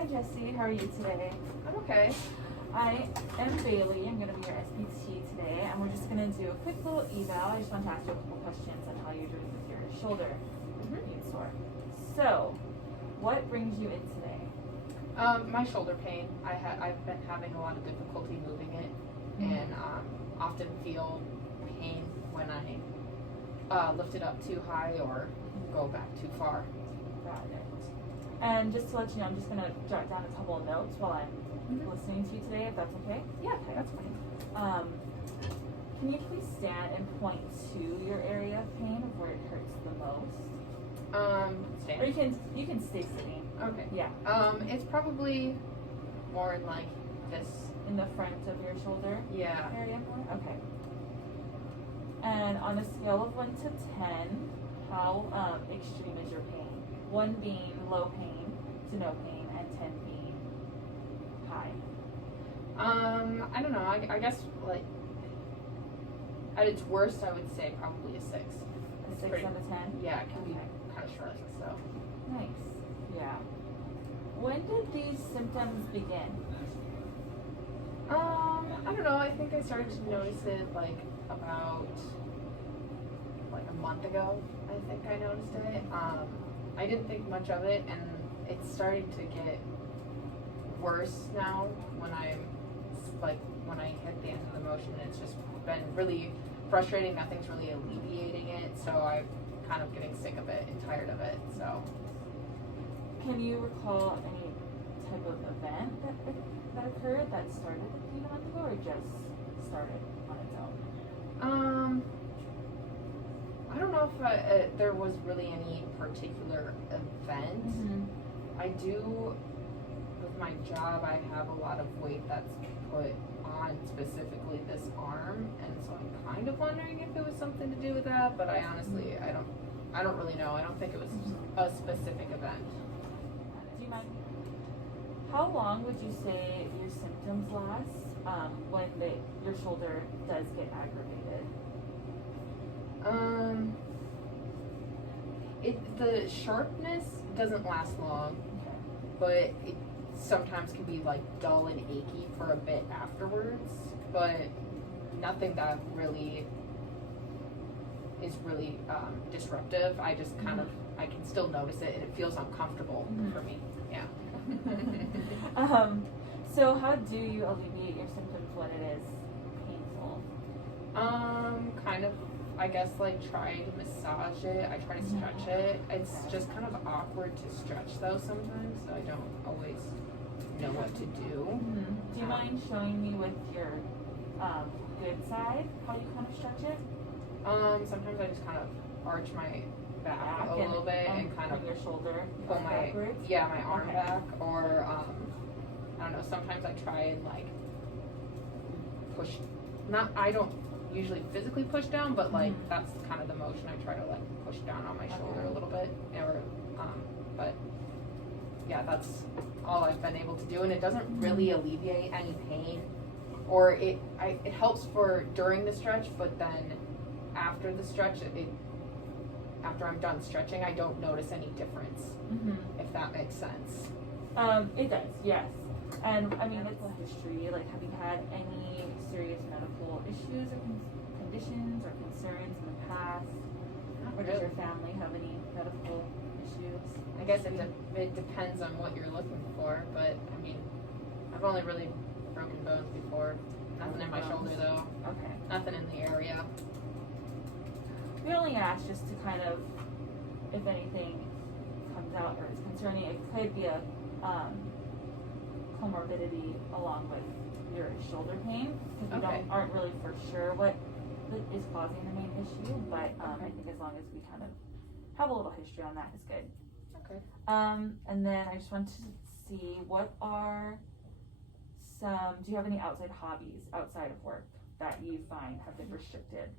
Hi Jesse, how are you today? I'm okay. I am Bailey. I'm going to be your SPT today, and we're just going to do a quick little eval. I just want to ask you a couple questions on how you're doing with your shoulder being sore. So, what brings you in today? My shoulder pain. I've been having a lot of difficulty moving it, and often feel pain when I lift it up too high or go back too far. Got it. And just to let you know, I'm just going to jot down a couple of notes while I'm listening to you today, if that's okay. Yeah, okay, that's fine. Can you please stand and point to your area of pain of where it hurts the most? Stand. Or you can stay sitting. Okay. Yeah. It's probably more in like this. In the front of your shoulder area more? Okay. And on a scale of 1 to 10, how extreme is your pain? 1 being low pain to no pain, and 10 being high. I don't know. I guess like at its worst, I would say probably a 6. A 6 out of 10? Yeah, it can be kind of short. So. Nice. Yeah. When did these symptoms begin? I don't know. I think I started to notice it like about like a month ago. I think I noticed it. I didn't think much of it, and it's starting to get worse now when I hit the end of the motion. It's just been really frustrating. Nothing's really alleviating it, so I'm kind of getting sick of it and tired of it. So, can you recall any type of event that occurred that started a few months ago, or just started on its own? I don't know if there was really any particular event. I do, with my job, I have a lot of weight that's put on specifically this arm, and so I'm kind of wondering if it was something to do with that, but I honestly, I don't really know. I don't think it was a specific event. Do you mind? How long would you say your symptoms last when your shoulder does get aggravated? The sharpness doesn't last long, but it sometimes can be like dull and achy for a bit afterwards, but nothing that really is really disruptive. I just kind of, I can still notice it, and it feels uncomfortable for me. Yeah. So how do you alleviate your symptoms when it is painful? Kind of, I guess, like try to massage it. I try to stretch it. It's just kind of awkward to stretch though sometimes, so I don't always know what to do. Do you mind showing me with your good side how you kind of stretch it? Sometimes I just kind of arch my back a little bit and kind of your shoulder pull my my arm back, or I don't know. Sometimes I try and like push. I don't usually physically push down, but like that's kind of the motion. I try to like push down on my shoulder a little bit, or but yeah, that's all I've been able to do, and it doesn't really alleviate any pain, or it helps for during the stretch, but then after the stretch, after I'm done stretching, I don't notice any difference, if that makes sense. It does, yes. And I mean, medical history, like have you had any serious medical issues or conditions or concerns in the past? Or does your family have any medical issues? I guess it depends on what you're looking for, but I mean, I've only really broken bones before. Nothing in my shoulder though. Okay. Nothing in the area. We only ask just to kind of, if anything comes out or is concerning, it could be a comorbidity along with your shoulder pain, because we aren't really for sure what is causing the main issue, but I think as long as we kind of have a little history on that is good. Okay. And then I just want to see, do you have any outside hobbies outside of work that you find have been restricted?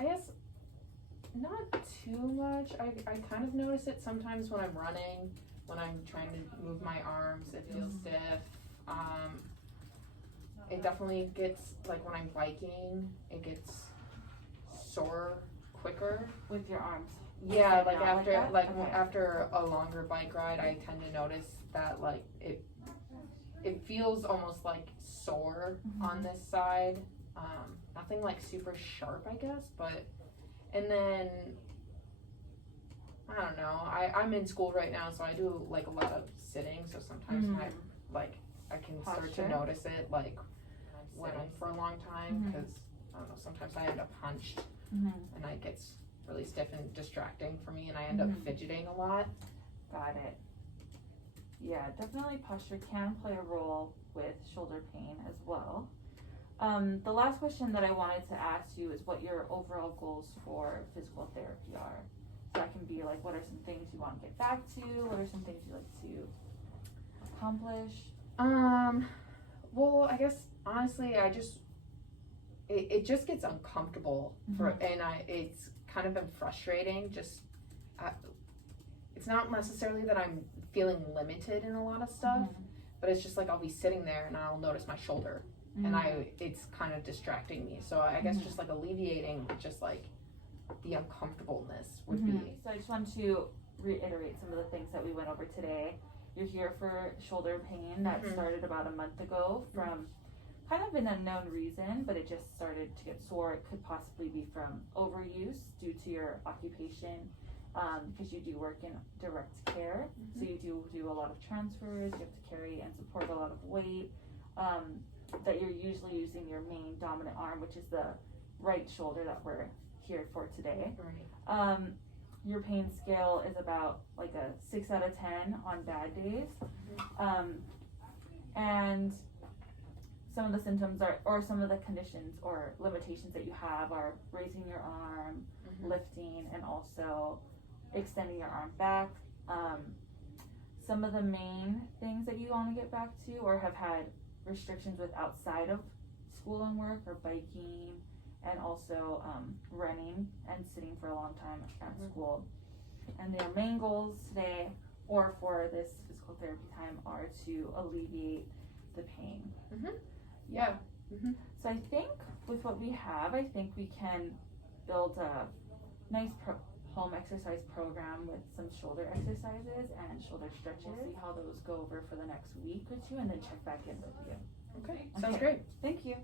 I guess not too much. I kind of notice it sometimes when I'm running, when I'm trying to move my arms, it feels stiff. It definitely gets, like when I'm biking, it gets sore quicker. With your arms Yeah, like Not after that? like Okay. after a longer bike ride, I tend to notice that like it feels almost like sore on this side. Nothing like super sharp, I guess, but and then I don't know. I'm in school right now, so I do like a lot of sitting. So sometimes I can start to notice it like when I'm for a long time because I don't know. Sometimes I end up hunched and it gets really stiff and distracting for me, and I end up fidgeting a lot. Got it. Yeah, definitely posture can play a role with shoulder pain as well. The last question that I wanted to ask you is what your overall goals for physical therapy are. So that can be like, what are some things you want to get back to? What are some things you like to accomplish? Well, I guess honestly, it just gets uncomfortable it's kind of been frustrating. It's not necessarily that I'm feeling limited in a lot of stuff, but it's just like I'll be sitting there and I'll notice my shoulder and it's kind of distracting me. So I guess just like alleviating just like the uncomfortableness would be. So I just want to reiterate some of the things that we went over today. You're here for shoulder pain that started about a month ago from kind of an unknown reason, but it just started to get sore. It could possibly be from overuse due to your occupation, because you do work in direct care. So you do a lot of transfers, you have to carry and support a lot of weight, that you're usually using your main dominant arm, which is the right shoulder that we're here for today. Right. Your pain scale is about like a 6 out of 10 on bad days. And some of the symptoms or some of the conditions or limitations that you have are raising your arm, lifting, and also extending your arm back. Some of the main things that you want to get back to or have had restrictions with outside of school and work are biking and also running and sitting for a long time at school. And their main goals today or for this physical therapy time are to alleviate the pain. Yeah. So I think with what we have, I think we can build a nice home exercise program with some shoulder exercises and shoulder stretches. We'll see how those go over for the next week or two and then check back in with you. Okay. Sounds great. Thank you.